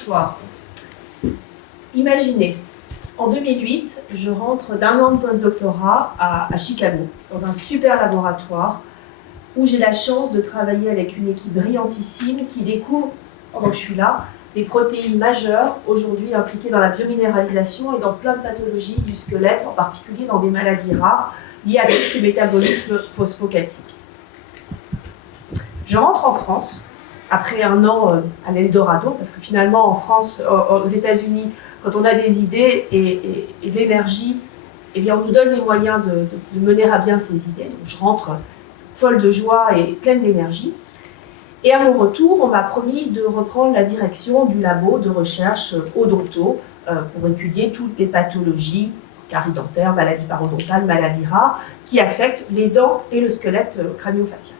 soir. Imaginez, en 2008, je rentre d'un an de postdoctorat à Chicago, dans un super laboratoire, où j'ai la chance de travailler avec une équipe brillantissime qui découvre, pendant que je suis là, des protéines majeures, aujourd'hui impliquées dans la biominéralisation et dans plein de pathologies du squelette, en particulier dans des maladies rares liées à l'extrême métabolisme phosphocalcique. Je rentre en France, après un an à l'Eldorado, parce que finalement en France, aux États-Unis, quand on a des idées et de l'énergie, eh bien on nous donne les moyens de mener à bien ces idées. Donc je rentre folle de joie et pleine d'énergie. Et à mon retour, on m'a promis de reprendre la direction du labo de recherche odonto pour étudier toutes les pathologies, caries dentaires, maladies parodontales, maladies rares, qui affectent les dents et le squelette crânio-facial.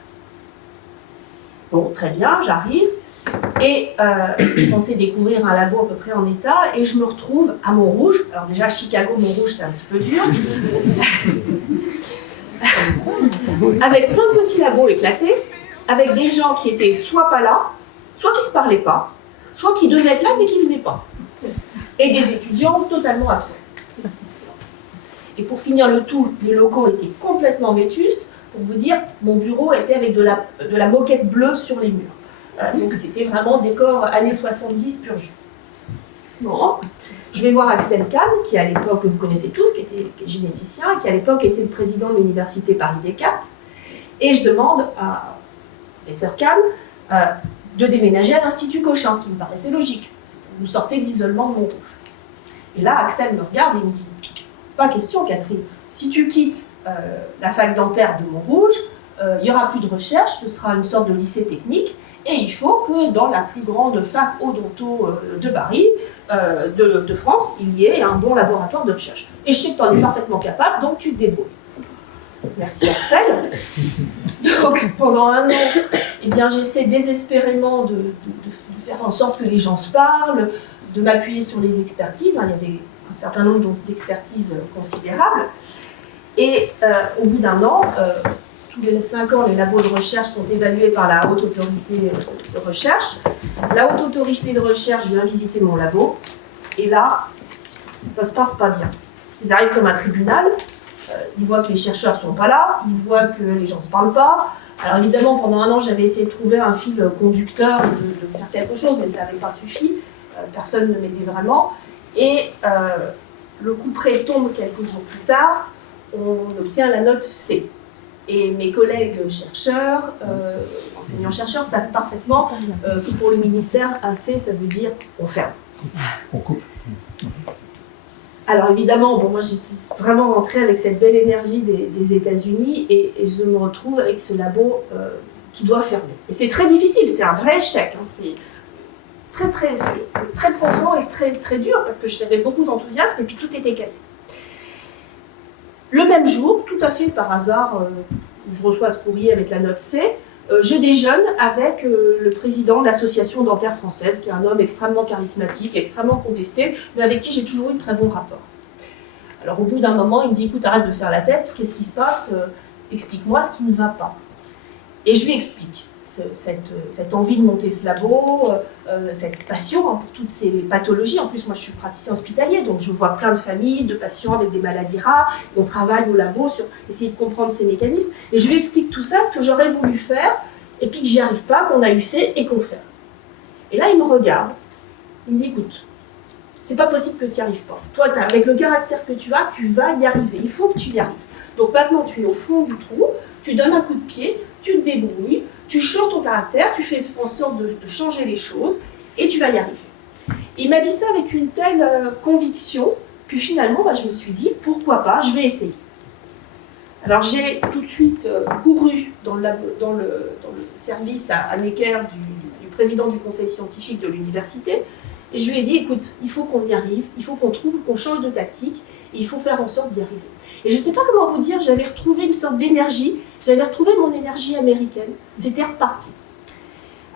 Bon, très bien, j'arrive et je pensais découvrir un labo à peu près en état et je me retrouve à Montrouge. Alors déjà, à Chicago, Montrouge, c'est un petit peu dur. Avec plein de petits labos éclatés, avec des gens qui étaient soit pas là, soit qui se parlaient pas, soit qui devaient être là mais qui venaient pas. Et des étudiants totalement absents. Et pour finir le tout, les locaux étaient complètement vétustes. Pour vous dire, mon bureau était avec de la moquette bleue sur les murs. Donc c'était vraiment décor années 70 pur jus. Bon, je vais voir Axel Kahn, qui à l'époque, que vous connaissez tous, qui est généticien, qui à l'époque était le président de l'université Paris-Descartes. Et je demande à professeur Kahn de déménager à l'Institut Cochin, ce qui me paraissait logique. Vous sortez de l'isolement de Montrouge. Et là, Axel me regarde et me dit « Pas question, Catherine. Si tu quittes la fac dentaire de Montrouge, il n'y aura plus de recherche, ce sera une sorte de lycée technique, et il faut que dans la plus grande fac odonto de Paris, de France, il y ait un bon laboratoire de recherche. Et je sais que tu en es parfaitement capable, donc tu te débrouilles. » Merci Axel. Donc pendant un an, eh bien, j'essaie désespérément de faire en sorte que les gens se parlent, de m'appuyer sur les expertises. Il y avait un certain nombre d'expertises considérables. Et au bout d'un an, tous les 5 ans, les labos de recherche sont évalués par la Haute Autorité de Recherche. La Haute Autorité de Recherche vient visiter mon labo. Et là, ça ne se passe pas bien. Ils arrivent comme un tribunal. Ils voient que les chercheurs ne sont pas là. Ils voient que les gens ne se parlent pas. Alors évidemment, pendant un an, j'avais essayé de trouver un fil conducteur, de faire quelque chose, mais ça n'avait pas suffi. Personne ne m'aidait vraiment. Et le couperet tombe quelques jours plus tard. On obtient la note C. Et mes collègues chercheurs, enseignants-chercheurs, savent parfaitement que pour le ministère, un C, ça veut dire on ferme. On coupe. Alors évidemment, bon, moi j'étais vraiment rentrée avec cette belle énergie des États-Unis et je me retrouve avec ce labo qui doit fermer. Et c'est très difficile, c'est un vrai échec. Hein, c'est très profond et très, très dur parce que j'avais beaucoup d'enthousiasme et puis tout était cassé. Le même jour, tout à fait par hasard, où je reçois ce courrier avec la note C, je déjeune avec le président de l'Association dentaire française, qui est un homme extrêmement charismatique, extrêmement contesté, mais avec qui j'ai toujours eu de très bons rapports. Alors au bout d'un moment, il me dit « Écoute, arrête de faire la tête, qu'est-ce qui se passe? Explique-moi ce qui ne va pas. » Et je lui explique cette envie de monter ce labo, cette passion pour toutes ces pathologies. En plus, moi, je suis praticien hospitalier, donc je vois plein de familles, de patients avec des maladies rares. On travaille au labo sur essayer de comprendre ces mécanismes. Et je lui explique tout ça, ce que j'aurais voulu faire, et puis que j'y arrive pas, qu'on a eu C et qu'on fait. Et là, il me regarde. Il me dit, écoute, c'est pas possible que tu n'y arrives pas. Toi, avec le caractère que tu as, tu vas y arriver. Il faut que tu y arrives. Donc maintenant, tu es au fond du trou, tu donnes un coup de pied, tu te débrouilles, tu changes ton caractère, tu fais en sorte de changer les choses et tu vas y arriver. Il m'a dit ça avec une telle conviction que finalement, je me suis dit, pourquoi pas, je vais essayer. Alors j'ai tout de suite couru dans le service à Necker du président du conseil scientifique de l'université et je lui ai dit, écoute, il faut qu'on y arrive, il faut qu'on trouve, qu'on change de tactique et il faut faire en sorte d'y arriver. Et je ne sais pas comment vous dire, j'avais retrouvé une sorte d'énergie, j'avais retrouvé mon énergie américaine, c'était reparti.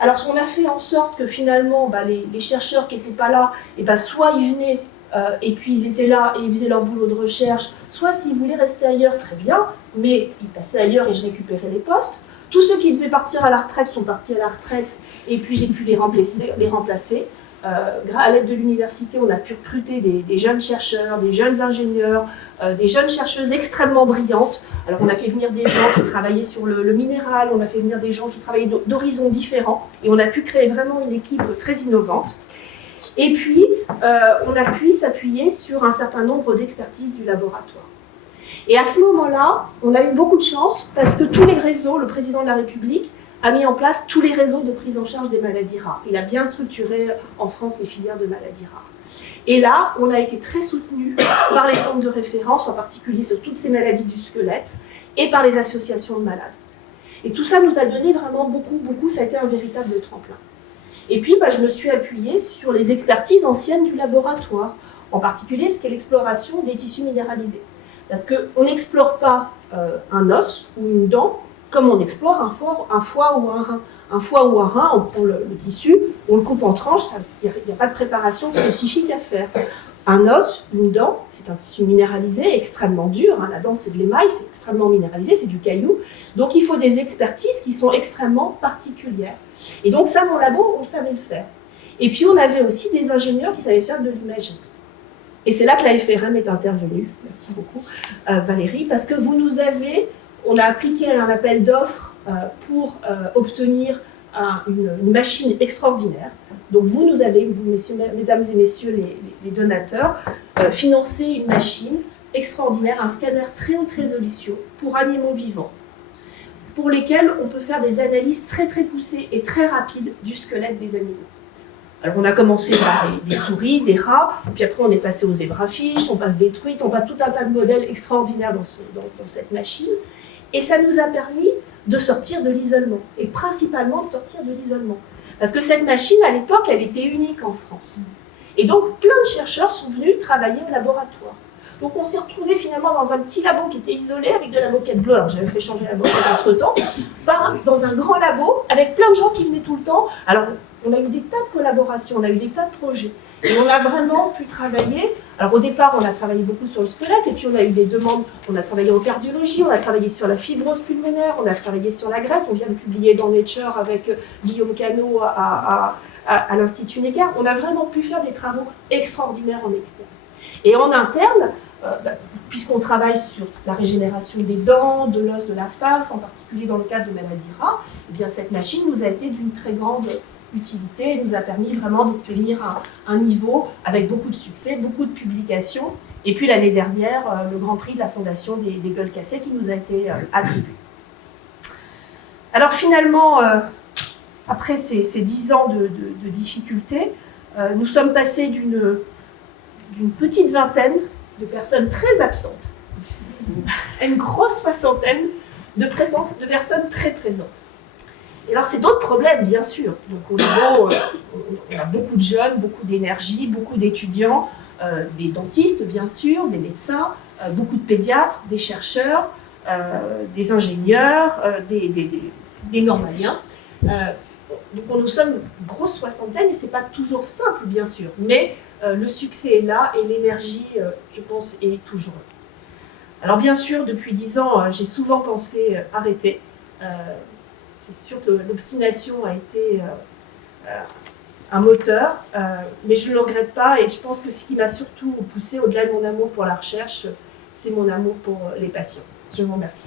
Alors on a fait en sorte que finalement, les chercheurs qui n'étaient pas là, soit ils venaient et puis ils étaient là et ils faisaient leur boulot de recherche, soit s'ils voulaient rester ailleurs, très bien, mais ils passaient ailleurs et je récupérais les postes. Tous ceux qui devaient partir à la retraite sont partis à la retraite et puis j'ai pu les remplacer. À l'aide de l'université, on a pu recruter des jeunes chercheurs, des jeunes ingénieurs, des jeunes chercheuses extrêmement brillantes. Alors on a fait venir des gens qui travaillaient sur le minéral, on a fait venir des gens qui travaillaient d'horizons différents, et on a pu créer vraiment une équipe très innovante. Et puis, on a pu s'appuyer sur un certain nombre d'expertises du laboratoire. Et à ce moment-là, on a eu beaucoup de chance parce que tous les réseaux, le président de la République a mis en place tous les réseaux de prise en charge des maladies rares. Il a bien structuré en France les filières de maladies rares. Et là, on a été très soutenus par les centres de référence, en particulier sur toutes ces maladies du squelette, et par les associations de malades. Et tout ça nous a donné vraiment beaucoup, ça a été un véritable tremplin. Et puis, je me suis appuyée sur les expertises anciennes du laboratoire, en particulier ce qu'est l'exploration des tissus minéralisés. Parce qu'on n'explore pas un os ou une dent comme on explore un foie ou un rein. Un foie ou un rein, on prend le tissu, on le coupe en tranches, il n'y a pas de préparation spécifique à faire. Un os, une dent, c'est un tissu minéralisé, extrêmement dur. La dent, c'est de l'émail, c'est extrêmement minéralisé, c'est du caillou. Donc, il faut des expertises qui sont extrêmement particulières. Et donc, ça, mon labo, on savait le faire. Et puis, on avait aussi des ingénieurs qui savaient faire de l'imagerie. Et c'est là que la FRM est intervenue. Merci beaucoup, Valérie, parce que on a appliqué un appel d'offres pour obtenir une machine extraordinaire. Donc vous mesdames et messieurs les donateurs, financé une machine extraordinaire, un scanner très haute résolution pour animaux vivants, pour lesquels on peut faire des analyses très poussées et très rapides du squelette des animaux. Alors on a commencé par des souris, des rats, puis après on est passé aux zébrafiches, on passe des truites, on passe tout un tas de modèles extraordinaires dans cette machine. Et ça nous a permis de sortir de l'isolement, et principalement de sortir de l'isolement. Parce que cette machine, à l'époque, elle était unique en France. Et donc, plein de chercheurs sont venus travailler au laboratoire. Donc, on s'est retrouvés finalement dans un petit labo qui était isolé, avec de la moquette bleue. Alors, j'avais fait changer la moquette entre-temps, dans un grand labo, avec plein de gens qui venaient tout le temps. Alors, on a eu des tas de collaborations, on a eu des tas de projets. Et on a vraiment pu travailler. Alors au départ, on a travaillé beaucoup sur le squelette, et puis on a eu des demandes, on a travaillé en cardiologie, on a travaillé sur la fibrose pulmonaire, on a travaillé sur la graisse, on vient de publier dans Nature avec Guillaume Cano à l'Institut Necker. On a vraiment pu faire des travaux extraordinaires en externe. Et en interne, puisqu'on travaille sur la régénération des dents, de l'os de la face, en particulier dans le cadre de maladies rares, eh bien cette machine nous a été d'une très grande utilité et nous a permis vraiment d'obtenir un niveau avec beaucoup de succès, beaucoup de publications. Et puis l'année dernière, le Grand Prix de la Fondation des Gueules Cassées qui nous a été attribué. Alors finalement, après ces 10 ans de difficultés, nous sommes passés d'une petite vingtaine de personnes très absentes à une grosse soixantaine de personnes très présentes. Et alors, c'est d'autres problèmes, bien sûr. Donc, au labo, on a beaucoup de jeunes, beaucoup d'énergie, beaucoup d'étudiants, des dentistes, bien sûr, des médecins, beaucoup de pédiatres, des chercheurs, des ingénieurs, des normaliens. Donc, nous sommes une grosse soixantaine et ce n'est pas toujours simple, bien sûr. Mais le succès est là et l'énergie, je pense, est toujours là. Alors, bien sûr, depuis 10 ans, j'ai souvent pensé arrêter. C'est sûr que l'obstination a été un moteur, mais je ne le regrette pas et je pense que ce qui m'a surtout poussé au-delà de mon amour pour la recherche, c'est mon amour pour les patients. Je vous remercie.